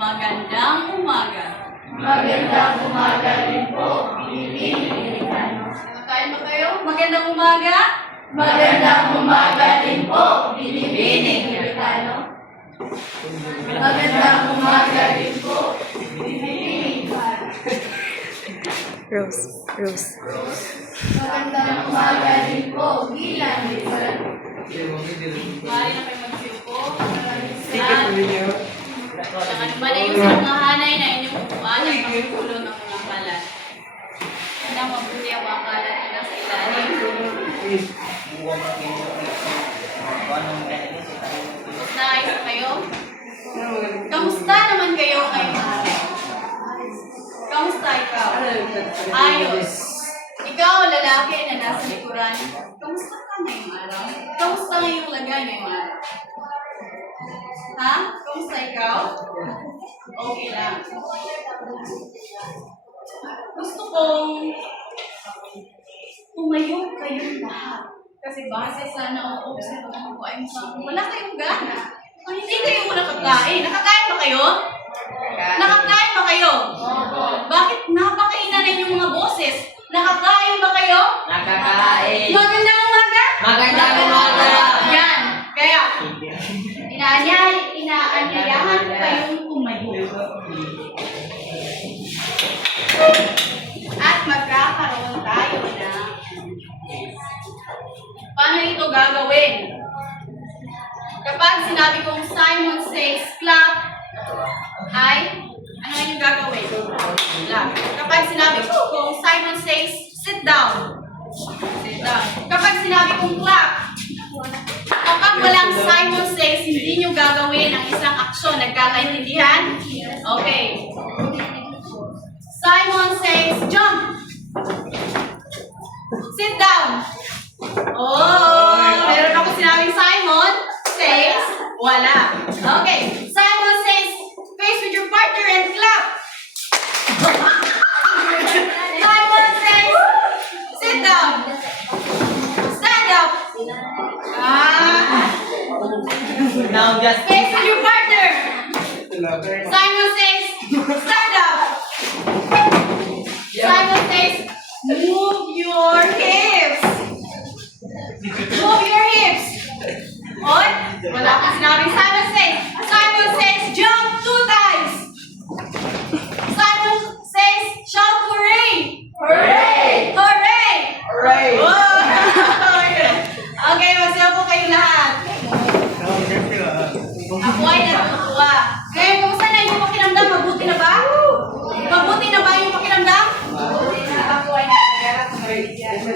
Magandang umaga. Magandang umaga rin po, Pilipining Amerikano. Nakakain ba kayo? Magandang umaga. Magandang umaga rin po, Pilipining Amerikano. Magandang umaga rin po, Pilipining Rose. Magandang umaga rin po, Gilan Rizal. Mari na kayo magsiupo. Ano ba na yung mga hanay na inyong upuan at magpulo ng mga balat? Yan ang mabuti ang mga balat nila sa ilalim. Naayos na kayo? Kamusta naman kayo ngayong araw? Kamusta ikaw? Ayos. Ikaw, lalaki na nasa likuran, kamusta ka ngayong araw? Kamusta ngayong lagay ngayong araw? Ha? Kamusta ikaw? Okay lang. Gusto kong tumayo kayong lahat. Kasi base sa na-observe ko ay wala kayong gana. Kung hindi kayo nakakain. Nakakain ba kayo? Nakakain ba kayo? Bakit napakaina na yung mga boses? Nakakain ba kayo? Nakakain. Magandang umaga? Magandang umaga. Yan. Kaya, inaanyayahan ko kayong tumayo. At magkakaroon tayo ng paano ito gagawin? Kapag sinabi kong Simon Says clap, ay ano yung gagawin? Clap. Kapag sinabi kong Simon Says sit down, sit down. Kapag sinabi kong clap, kapag walang Simon Says, hindi nyo gagawin ang isang aksyon. Nagkakaintindihan? Okay. Simon Says jump. Sit down. Oh, meron ako sinabing Simon Says wala. Okay. Simon Says face with your partner and clap. Simon Says sit down. Stand up. Now just Face with your partner. Simon Says stand up. Simon Says move your hips. Move your hips. On. Wala akong sinabing Simon Says jump 2 times. Simon Says shout hooray. hooray! Hooray. Hooray! Oh. Okay, magsiya po kayo lahat. Ako ay natutuwa. Ngayon, kumusta na yung pakiramdam? Mabuti na ba? Mabuti na ba yung pakiramdam? Ako ay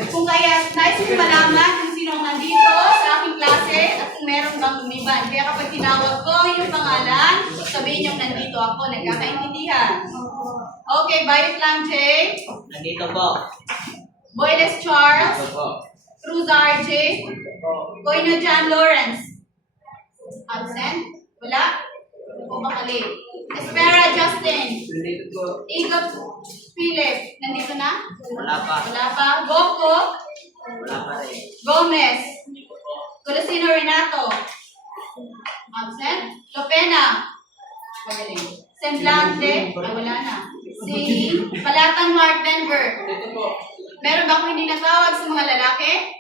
kung kaya, nais kong malaman kung sino ang nandito sa aking klase at kung meron bang lumiban. Kaya kapag tinawag ko yung pangalan, sabihin nyo nandito ako, nagkakaintindihan. Okay, bayot lang, Jay. Nandito po. Boyles Charles. Nandito po. Cruz RJ. Koino John Lawrence. Absent? Wala? O bakali? Espera Justin. Nandito po. Igor Philip. Nandito na? Wala pa. Wala pa. Goko. Wala pa rin. Gomez. Colasino Renato. Absent? Lopena. Magaling. Semblante. Ay, wala na. Si Palatang Mark Denver. Nandito po. Meron ba akong hindi natawag sa mga lalaki?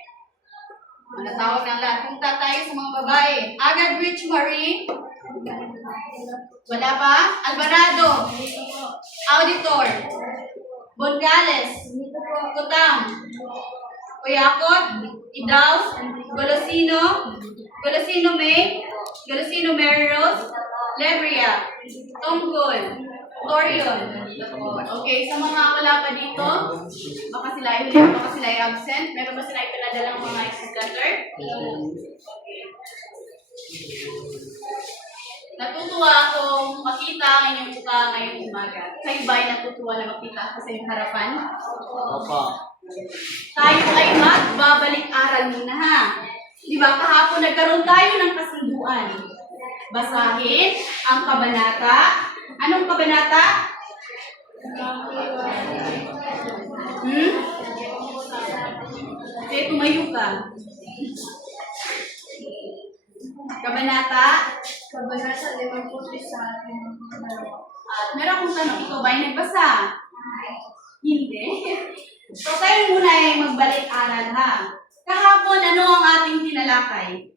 Natawag ng lahat. Punta tayo sa mga babae. Agad Rich Marie. Wala pa? Alvarado. Auditor. Bongales. Kutang. Kuyakot. Idaw. Golosino. Golosino May. Golosino Mary Rose. Lebria. Tongkol. Torion. Okay, sa mga wala pa dito, baka sila ay huli, baka sila ay absent. Meron ba sila ipinadalang mga exit letter? Okay. Natutuwa akong makita ang inyong mukha ngayong umaga. Kayo ba ay natutuwa na makita ako sa inyong harapan? Opo. Tayo ay magbabalik-aral muna ha. Di ba kahapon nagkaroon tayo ng kasunduan. Basahin ang kabanata. Anong kabanata? Kaya tumayo ka. Kabanata? Kabanata 50 sa ating At meron akong tanong, ikaw ba ay nagbasa? Hindi. So tayo muna ay magbalik-aral ha. Kahapon, ano ang ating tinalakay?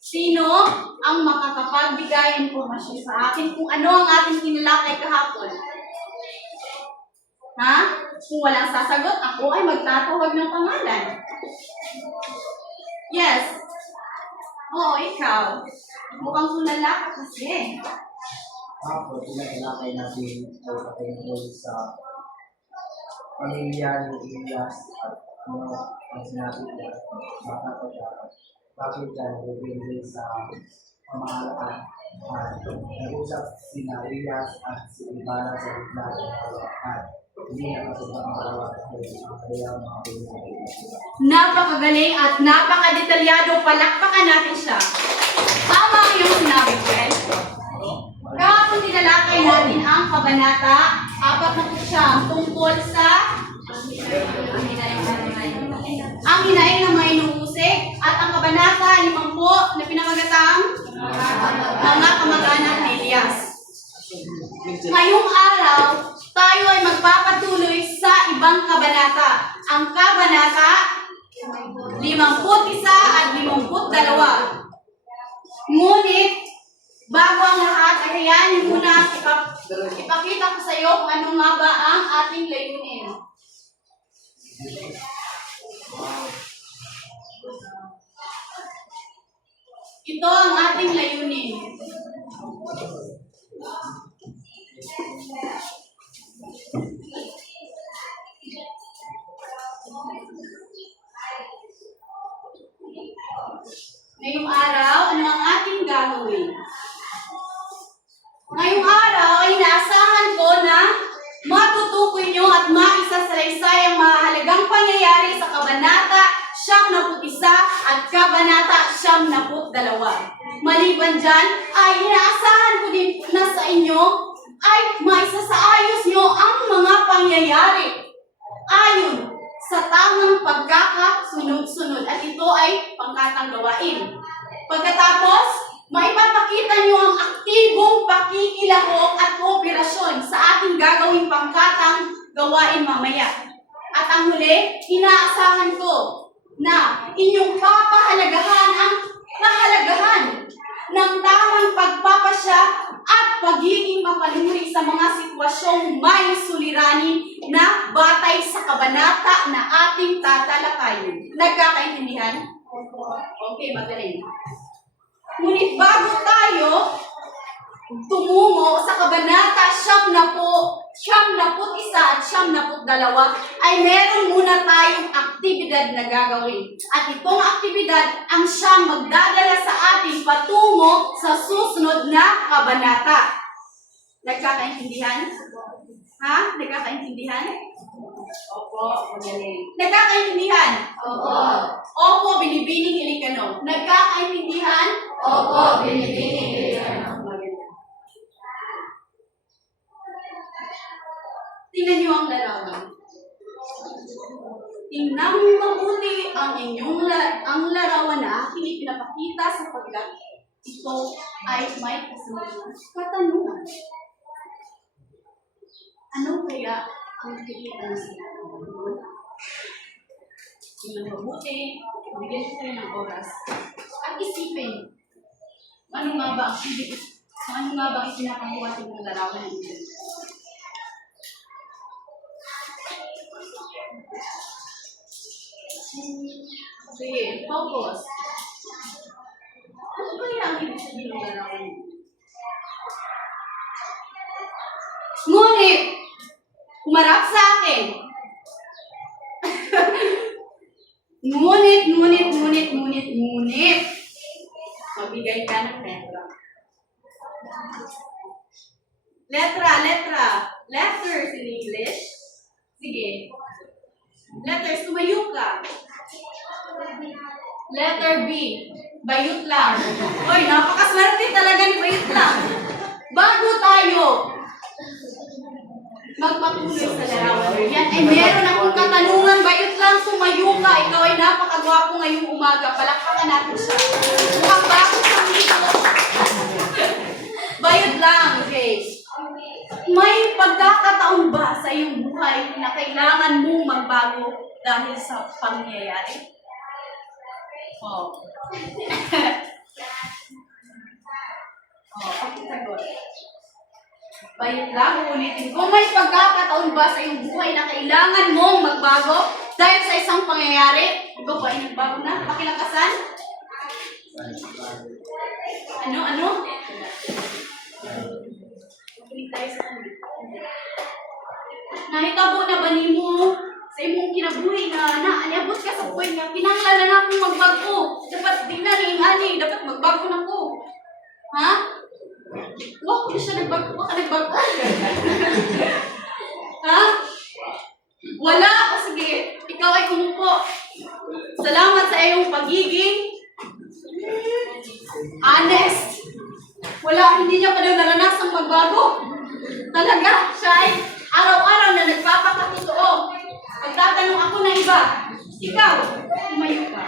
Sino ang makakapagbigay impormasyon sa akin kung ano ang ating tinalakay kahapon? Ha? Kung walang sasagot, ako ay magtatawag ng pangalan. Yes. Oo, ikaw. Mukhang tulala ka kasi. Ako, tinatay natin ay patungkol sa pamilya ni Elias at ang sinabi niya, bakit yan nagpili sa pamahalaan at nag-usap sina Elias at si Ibarra sa gitna ng pamahalaan. Hindi na kasi pamahalaan ang kanyang mga pinili. Napakagaling at napakadetalyado. Palakpakan natin siya. Tama ang iyong sinabi, Gwen. Kahapon tinalakay natin ang kabanata 49 tungkol sa ang hinaing na may inuusik at ang kabanata 50 na pinamagatang mga kamag-anak ni Elias. Ngayong araw, tayo ay magpapatuloy sa ibang kabanata. Ang kabanata 51 at 52. Ngunit, bago ang lahat, ay hayaan niyo muna ipakita ko sa iyo kung ano nga ba ang ating layunin. Ito ang ating layunin. Ngayong araw, ano ang ating gagawin? Ngayong araw ay inaasahan ko na matutukoy nyo at maisasalaysay ang mahalagang pangyayari sa kabanata 71 at kabanata 72. Maliban dyan, ay inaasahan ko din na sa inyo ay maisasaayos nyo ang mga pangyayari ayon sa tamang pagkakasunod-sunod at ito ay pangkatang gawain. Pagkatapos, maipapakita nyo ang aktibong pakikilahok at kooperasyon sa ating gagawing pangkatang gawain mamaya. At ang huli, inaasahan ko na inyong papahalagahan ang kahalagahan ng tamang pagpapasya at pagiging mapanuri sa mga sitwasyong may suliranin na batay sa kabanata na ating tatalakayin. Nagkakaintindihan? Okay, magaling. Ngunit bago tayo tumungo sa kabanata 71 at 72, ay meron muna tayong aktibidad na gagawin. At itong aktibidad ang siyang magdadala sa ating patungo sa susunod na kabanata. Nagkakaintindihan? Ha? Nagkakaintindihan? Opo, magaling. Nagkakaintindihan? Opo. Opo, binibining Ilikano. Nagkakaintindihan? Opo, binibining Ilikano. Tingnan niyo ang larawan. Tingnan mo mabuti ang inyong ang larawan na aking ipinapakita sapagkat ito ay may kasunod na katanungan. Ano kaya ang nakikita niyo sa larawan? Tingnan mabuti, bigyan ko kayo ng oras. At isipin, ano nga ba ang ipinapahiwatig ng larawan ng ito? Sige, focus. Ano kaya ang ibig sabihin ng larawan niyo? Ngunit, humarap sa akin. Ngunit. Magbigay magbigay ka ng letra. Letra. Letters in English. Sige. Letters, tumayo ka. Letter B. Bayot lang. Oy, napakaswerte talaga ni Bayot lang. Bago tayo magpatuloy sa larawan yan, ay meron akong katanungan. Bayot lang, tumayo ka. Ikaw ay napakagwapo ngayong umaga. Palakpakan natin siya. Mukhang bago sa dito. Bayot lang, okay. May pagkakataon ba sa iyong buhay na kailangan mong magbago dahil sa pangyayari? Oh. Okay, sagot. Bayot lang, ulitin ko. May pagkakataon ba sa iyong buhay na kailangan mong magbago dahil sa isang pangyayari? Ikaw ba ay nagbago na? Pakilakasan? Ano? Makinig tayo sa kanila. Nahitabo na ba nimo sa imong kinabuhi na naaliabot ka sa point nga kinahanglan na akong magbago. Dapat di na ani, dapat magbago na ko. Ha? Wag ko siya nagbago, ka nagbago. Ha? Wala. O sige, ikaw ay kumupo. Salamat sa iyong pagiging honest. Wala, hindi niya pa daw naranasang magbago. Talaga, siya ay araw-araw na nagpapakatotoo. Pagtatanong ako ng iba, ikaw, tumayo ka.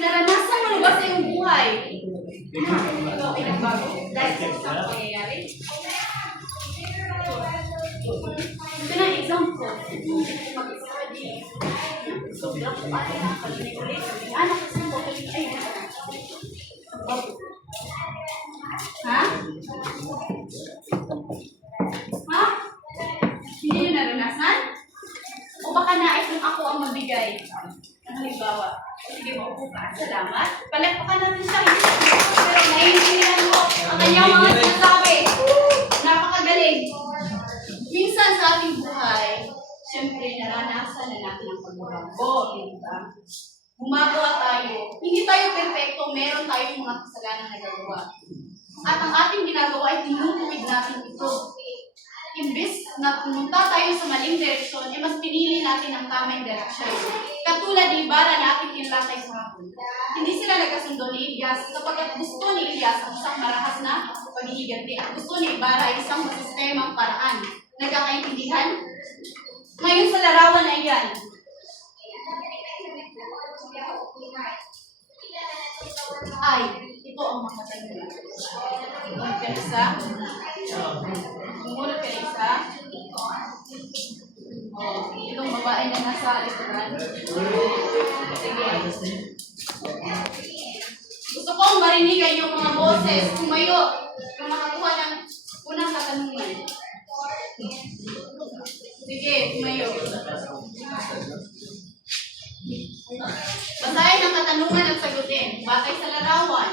Naranasan mo na ba sa iyong buhay? Ikaw ay nagbago dahil sa isang pangyayari? Ito na example. Mag-study. Sobrang pati na ulit. Anak kasi mo, ay ha? Ha? Hindi nyo naranasan? O baka nais kung ako ang magbigay ng halimbawa. Sige, maupo ka. Salamat. Palagpakan natin siya. Pero naiintindihan mo ang kanyang mga sinasabi. Napakagaling. Minsan sa ating buhay, siyempre naranasan na natin ang pagbabago. Diba? Gumagawa tayo. Hindi tayo perfecto. Meron tayong mga kasalanan na gagawa. At ang ating ginagawa ay tinutuwid natin ito. Imbes na pumunta tayo sa maling direksyon, eh mas pinili natin ang tamang direksyon. Katulad ni Ibarra na ating kinlakay sa hapon. Hindi sila nagkasundo ni Elias kapag gusto ni Elias ang isang marahas na paghihiganti at gusto ni Ibarra ay isang masistemang paraan. Nagkakaintindihan? Ngayon sa larawan ay yan. Ay, ito ang mga tanong. Umunod ka na isa. Umunod ka na isa. Itong babae na nasa likuran. Sige. Gusto kong marinig ay yung mga boses. Tumayo. Kung makakuha ng unang katanungan. Sige, tumayo. Basahin ang katanungan at sagutin. Batay sa larawan.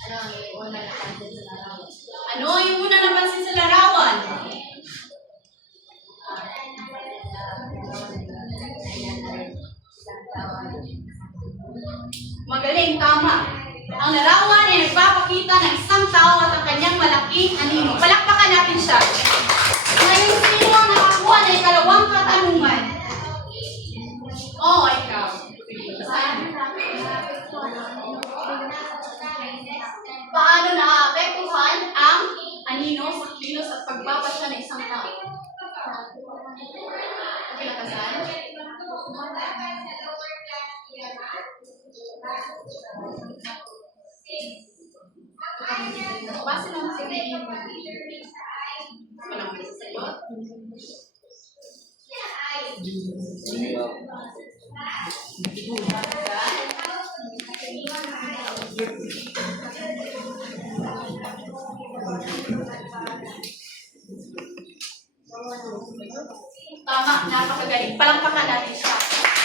Ano ang una napansin sa larawan? Ano yung una napansin sa larawan? Magaling, tama. Ang larawan ay nagpapakita ng isang tao at ang kanyang malaking anino. Palakpakan natin siya. Ngayon, sino ang nakakuha ng ikalawang katanungan? Oh, ikaw. Paano naaapektuhan ang anino sa kilos at pagbabasya ng isang tao? Pinakasan? Base naman sa inyo. Walang may sasagot. Tama, napakagaling. Palangpakan natin siya.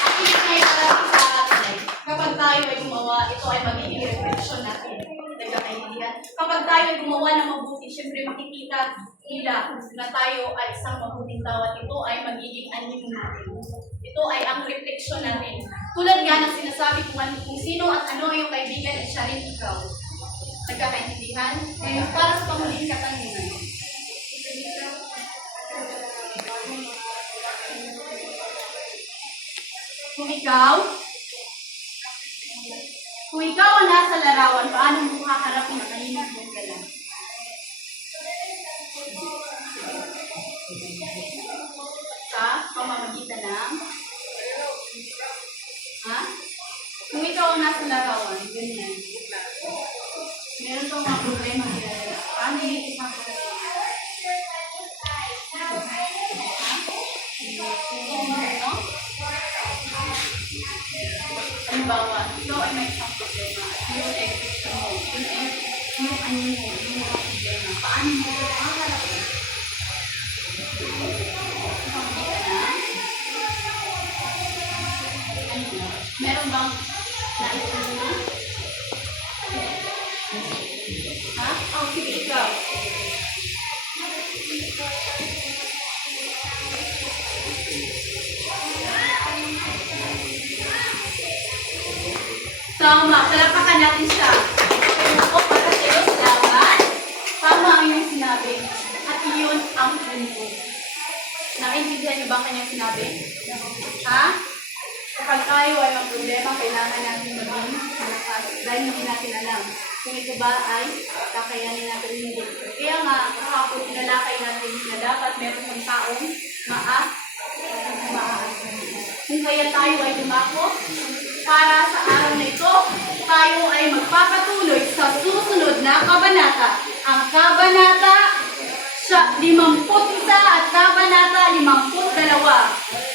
Ang ibig na yung parating sa atin ay, kapag tayo ay gumawa, ito ay magiging reflection natin. Nagkakaintindihan. Kapag tayo ay gumawa ng mabuti, syempre makikita nila na tayo ay isang mabuting tao at ito ay magiging animo natin. Ito ay ang reflection natin. Tulad nga ng sinasabi kung sino at ano yung kaibigan at siya rin ikaw. Nagkakaintindihan? Ngayon, para sa panghuling katanungan. Kung ikaw ang nasa larawan, paano mo haharapin ang kaninang mong dala? Sa pamamagitan ng kung ikaw ang nasa larawan, ganyan. Meron kang mga problema nila. Paano yung ipaharapin? Ano? Halimbawa, ikaw ay may isang problema. Yung expectation mo, yung ano mo, yung mga problema. Paano mo ito haharapin? Meron bang naisip mo? Ha? Oh, sige, ikaw. Tama, palapakan natin siya. Pinuko para sa iyo, salamat. Tama ang iyong sinabi. At iyon ang punto. Naintindihan niyo ba ang kanyang sinabi? Ha? Kapag tayo ay may problema, kailangan natin maging malakas dahil hindi natin alam kung ito ba ay kakayanin natin hindi. Kaya nga, kahapon tinalakay natin na dapat meron ng taong maas. Kung kaya tayo ay dumako, para sa araw na ito, tayo ay magpapatuloy sa susunod na kabanata. Ang kabanata 51 at kabanata 52.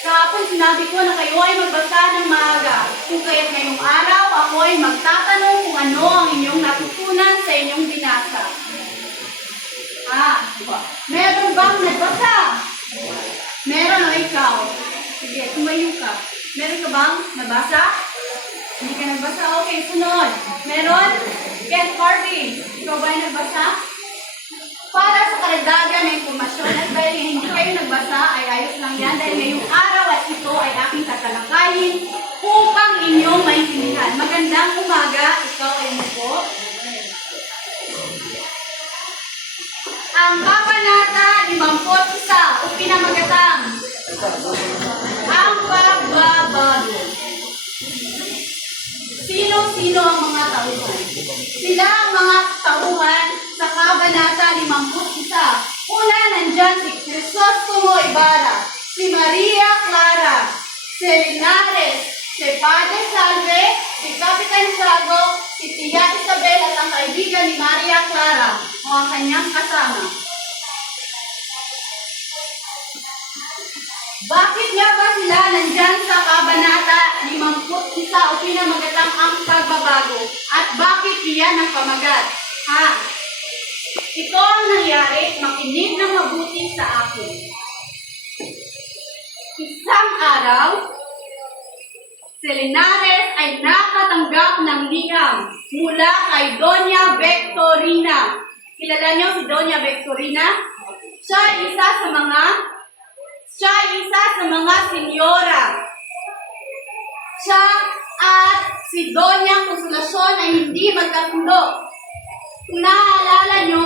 Kahapon sinabi ko na kayo ay magbasa ng maaga. Kung kaya't ngayong araw, ako ay magtatanong kung ano ang inyong natutunan sa inyong binasa. Meron bang nagbasa? Meron o ikaw? Sige, tumayo ka. Meron ka bang nabasa? Hindi ka nagbasa? Okay, sunod. Meron? Ken Harvey, ikaw ba ay nagbasa? Para sa karagdagan na impormasyon at dahil hindi kayo nagbasa ay ayos lang yan dahil ngayong araw at ito ay aking tatalakayin upang inyong maintindihan. Magandang umaga, ikaw ay umupo. Ang kabanata 51 o pinamagatang ang pagbabago. Sino-sino ang mga tauhan? Sila ang mga tauhan sa kabanata 51. Una, nandyan si Crisostomo Ibarra, si Maria Clara, si Linares, si Padre Salve, si Kapitan Tiago, si Tia Isabel at ang kaibigan ni Maria Clara o ang kanyang kasama. Bakit nga ba sila nandyan sa kabanata 51 o pinamagatang ang pagbabago? At bakit iyan ang pamagat? Ito ang nangyari, makinig ng mabuti sa akin. Isang araw, si Linares ay nakatanggap ng liham mula kay Doña Victorina. Kilala niyo si Doña Victorina? Siya isa sa mga senyora. Siya at si Doña Consolacion ay hindi magkasundo. Kung naaalala nyo,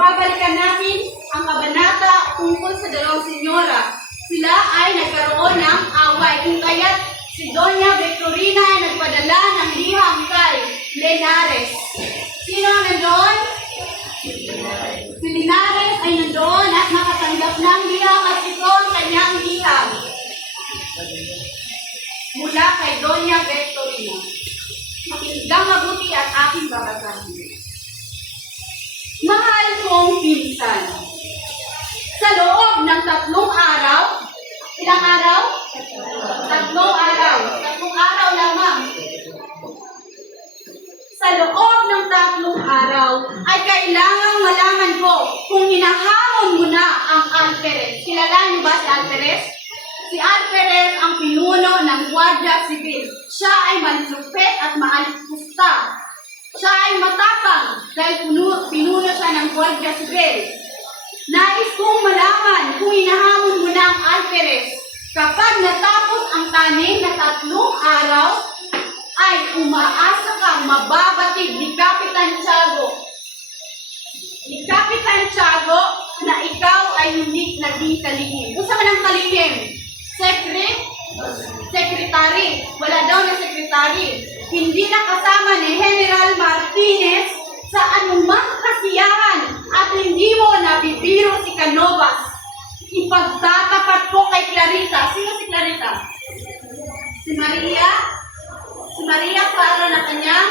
babalikan natin ang kabanata tungkol sa dalawang senyora. Sila ay nagkaroon ng away. Kung kaya't si Doña Victorina ay nagpadala ng liham kay Linares. Sino ang nandoon? Si Linares ay nandoon at nakatanggap ng liham at ito ang kanyang liham mula kay Doña Victorina. Makinig lang mabuti at aking babasahin. Mahal kong pinsan, sa loob ng 3 araw, ilang araw? 3 araw. 3 araw lamang. Sa loob ng 3 araw, ay kailangang malaman ko kung hinahamon mo na ang Alperes. Kilala niyo ba si Alperes? Si Alperes ang pinuno ng Guardia Civil. Siya ay malupit at maalikpusta. Siya ay matapang dahil pinuno siya ng Guardia Civil. Nais kong malaman kung hinahamon mo na ang Alperes. Kapag natapos ang tanim na 3 araw, ay umaasa kang mababatid ni Kapitan hindi naging kalihim. Kung saan ang kalihim? Secretary. Wala daw na secretary. Hindi na kasama ni General Martinez sa anumang kasiyahan at hindi mo nabibiro si Canovas. Ipagtatapat ko kay Clarita. Sino si Clarita? Si Maria? Si Maria para na kanyang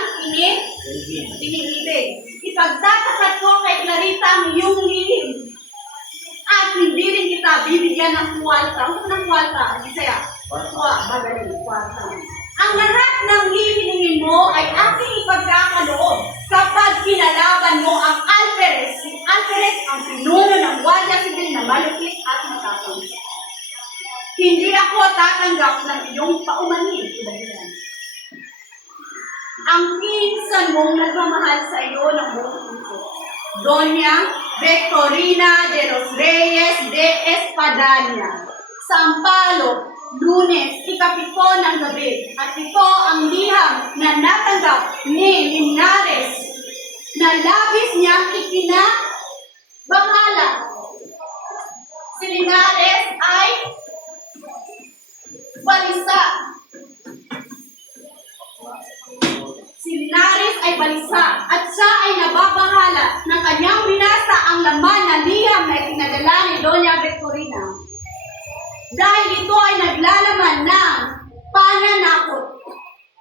iniibig. Ipagtatapat ko kay Clarita ang iyong lihim. At hindi rin kita bibigyan ng kuwalta. Ano ng kuwalta? Bisaya. Magaling. Kuwalta. Ang lahat ng hihilingin mo ay aking ipagkakaloob kapag kinalaban mo ang Alperes. Si Alperes ang pinuno ng Guardia Civil na malupit at matapang. Hindi ako tatanggap ng iyong paumanhin. Ang pinsan mong nagmamahal sa iyo ng buong puso, Doña Victorina de los Reyes de Espadanya, Sampalo, Lunes, 7 ng gabi, at ito ang liham na natanggap ni Linares na labis niyang ikinabahala. Si Linares ay balisa. Si Linares ay balisa at siya ay nababahala ng kanyang binasa ang laman na liham na itinadala ni Doña Victorina. Dahil ito ay naglalaman ng pananakot.